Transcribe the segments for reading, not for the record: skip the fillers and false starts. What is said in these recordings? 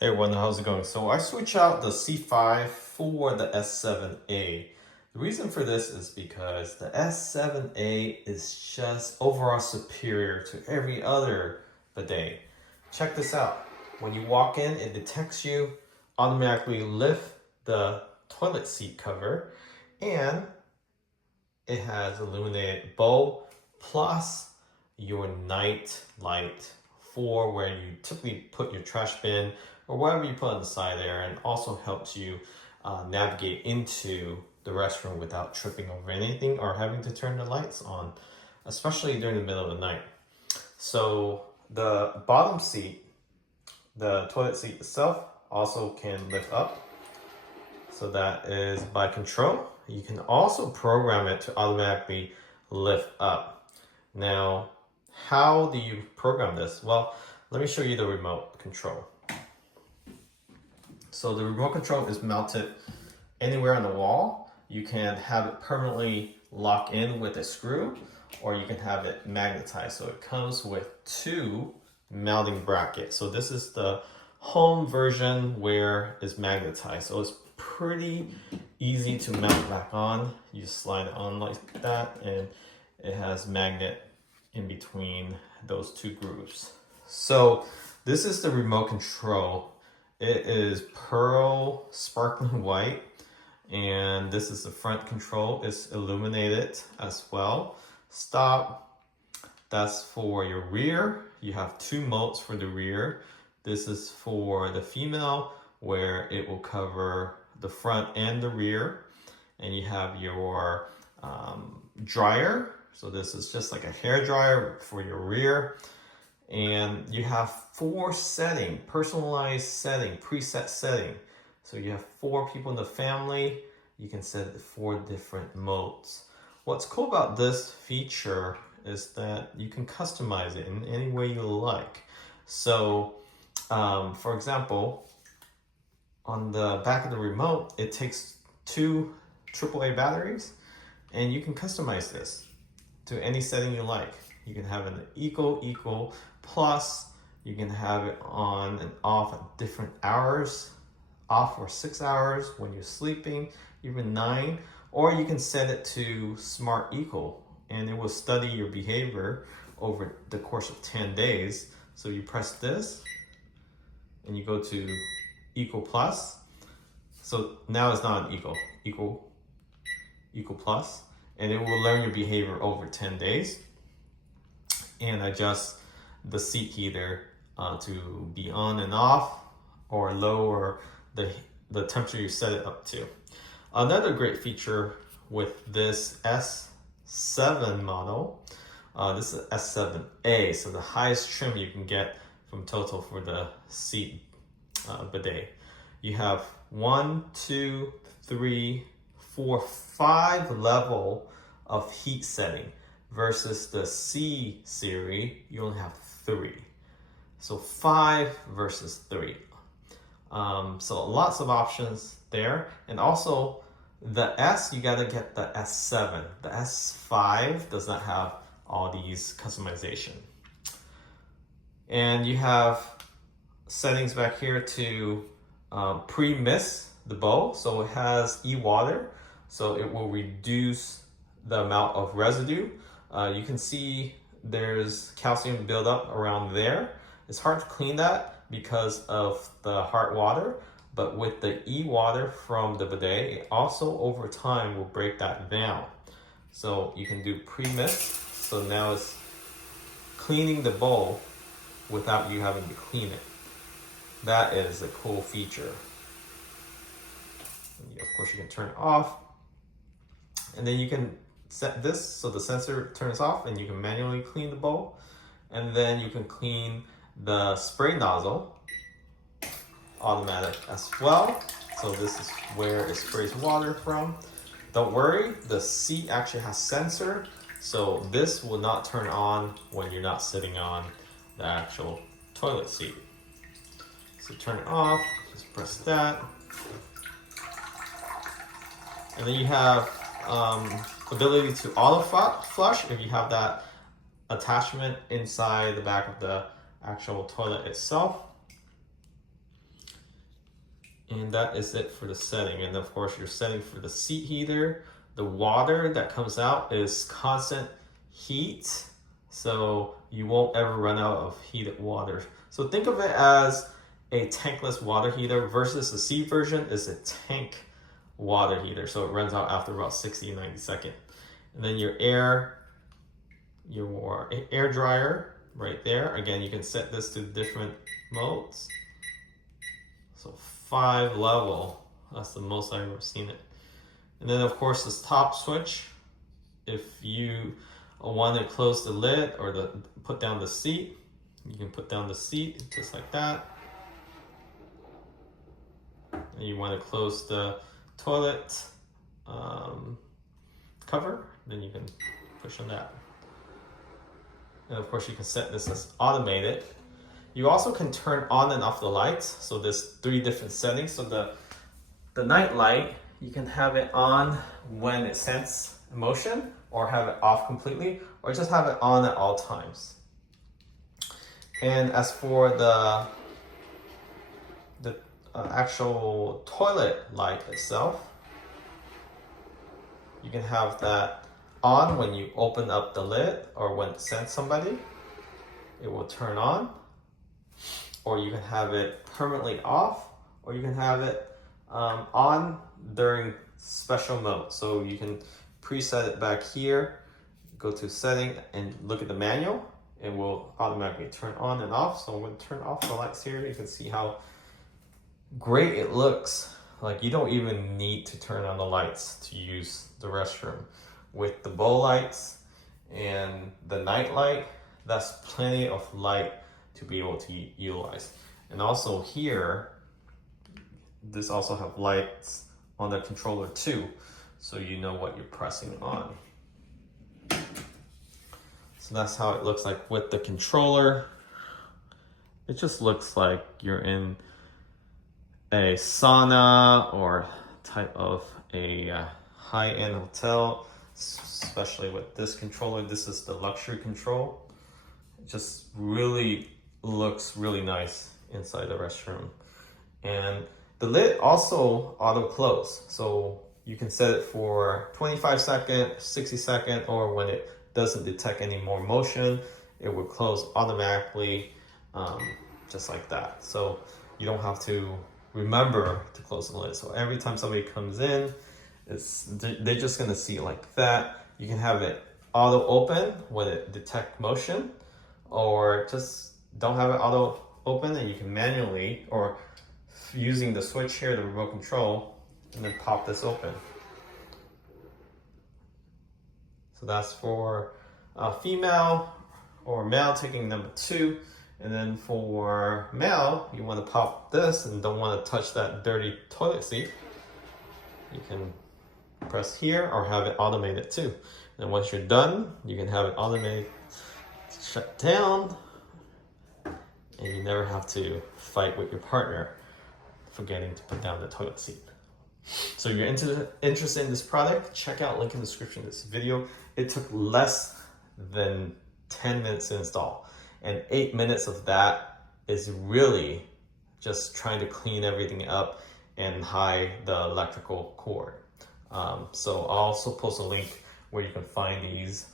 Hey everyone, how's it going? So I switched out the C5 for the S7a. The reason for this is because the S7a is just overall superior to every other bidet. Check this out. When you walk in, it detects you, automatically lift the toilet seat cover, and it has illuminated bulb plus your night light for where you typically put your trash bin or whatever you put on the side there, and also helps you navigate into the restroom without tripping over anything or having to turn the lights on, especially during the middle of the night. So the bottom seat, the toilet seat itself, also can lift up. So that is by control. You can also program it to automatically lift up. Now, how do you program this? Well, let me show you the remote control. So the remote control is mounted anywhere on the wall. You can have it permanently lock in with a screw, or you can have it magnetized. So it comes with two mounting brackets. So this is the home version where it's magnetized. So it's pretty easy to mount back on. You slide it on like that, and it has magnet in between those two grooves. So this is the remote control. It is pearl sparkling white, and this is the front control. It's illuminated as well. Stop, that's for your rear. You have two modes for the rear. This is for the female, where it will cover the front and the rear. And you have your dryer. So this is just like a hair dryer for your rear. And you have four setting, personalized setting, preset setting. So you have four people in the family. You can set four different modes. What's cool about this feature is that you can customize it in any way you like. So, for example, on the back of the remote, it takes two AAA batteries, and you can customize this to any setting you like. You can have an equal, plus you can have it on and off at different hours, off for 6 hours when you're sleeping, even 9, or you can set it to smart equal, and it will study your behavior over the course of 10 days. So you press this and you go to equal plus. So now it's not an equal plus, and it will learn your behavior over 10 days and adjust the seat heater to be on and off, or lower the temperature you set it up to. Another great feature with this S7 model, this is S7a, so the highest trim you can get from TOTO for the seat bidet. You have 1, 2, 3, 4, 5 level of heat setting, versus the C series, you only have 3. So 5 versus 3. So lots of options there. And also the S, you gotta get the S7. The S5 does not have all these customization. And you have settings back here to pre-mist the bowl. So it has e-water, so it will reduce the amount of residue. You can see there's calcium buildup around there. It's hard to clean that because of the hard water, but with the e-water from the bidet, it also over time will break that down. So you can do pre-mist, so now it's cleaning the bowl without you having to clean it. That is a cool feature. And of course, you can turn it off, and then you can set this so the sensor turns off, and you can manually clean the bowl. And then you can clean the spray nozzle, automatic as well. So this is where it sprays water from. Don't worry, the seat actually has sensor, so this will not turn on when you're not sitting on the actual toilet seat. So turn it off, just press that. And then you have ability to auto flush if you have that attachment inside the back of the actual toilet itself. And that is it for the setting. And of course, your setting for the seat heater, the water that comes out is constant heat. So you won't ever run out of heated water. So think of it as a tankless water heater versus the C version is a tank water heater. So it runs out after about 60 to 90 seconds. And then your air dryer right there. Again, you can set this to different modes. So 5 level, that's the most I've ever seen it. And then of course this top switch, if you want to close the lid or put down the seat, you can put down the seat just like that. And you want to close the toilet cover, then you can push on that. And of course you can set this as automated. You also can turn on and off the lights. So there's 3 different settings. So the night light, you can have it on when it senses motion, or have it off completely, or just have it on at all times. And as for the actual toilet light itself, you can have that on when you open up the lid, or when it senses somebody, it will turn on. Or you can have it permanently off, or you can have it on during special mode. So you can preset it back here, go to setting and look at the manual. It will automatically turn on and off. So I'm going to turn off the lights here. You can see how great it looks. Like you don't even need to turn on the lights to use the restroom. With the bow lights and the night light, that's plenty of light to be able to utilize. And also here, this also have lights on the controller too, so you know what you're pressing on. So that's how it looks like with the controller. It just looks like you're in a sauna or type of a high-end hotel, especially with this controller. This is the luxury control. It just really looks really nice inside the restroom. And the lid also auto close, so you can set it for 25 seconds, 60 seconds, or when it doesn't detect any more motion, it will close automatically, just like that. So you don't have to remember to close the lid. So every time somebody comes in, they're just gonna see it like that. You can have it auto open when it detects motion, or just don't have it auto open, and you can manually, or using the switch here, the remote control, and then pop this open. So that's for female or male taking number 2. And then for male, you want to pop this and don't want to touch that dirty toilet seat. You can press here or have it automated too. And once you're done, you can have it automated shut down, and you never have to fight with your partner forgetting to put down the toilet seat. So if you're interested in this product, check out link in the description of this video. It took less than 10 minutes to install, and 8 minutes of that is really just trying to clean everything up and hide the electrical cord. So I'll also post a link where you can find these.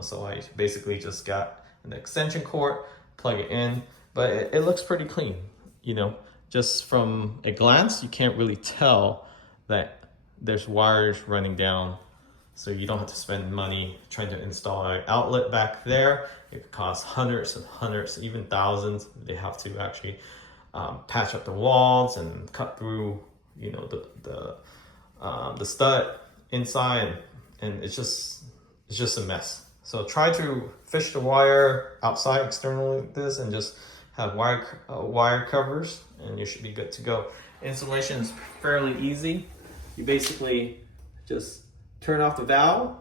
So I basically just got an extension cord, plug it in, but it looks pretty clean. You know, just from a glance, you can't really tell that there's wires running down. So you don't have to spend money trying to install an outlet back there. It costs hundreds and hundreds, even thousands. They have to actually patch up the walls and cut through, you know, the stud inside, and it's just a mess. So try to fish the wire outside externally like this, and just have wire covers, and you should be good to go. Installation is fairly easy. You basically just turn off the valve,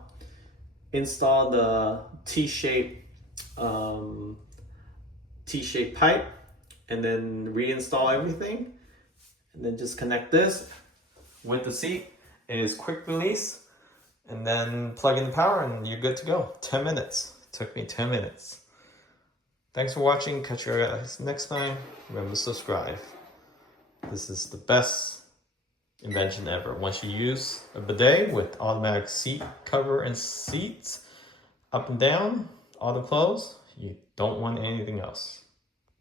install the T-shaped pipe, and then reinstall everything, and then just connect this with the seat. It is quick release, and then plug in the power and you're good to go. 10 minutes. It took me 10 minutes. Thanks for watching. Catch you guys next time. Remember to subscribe. This is the best invention ever. Once you use a bidet with automatic seat cover and seats, up and down, auto close, you don't want anything else.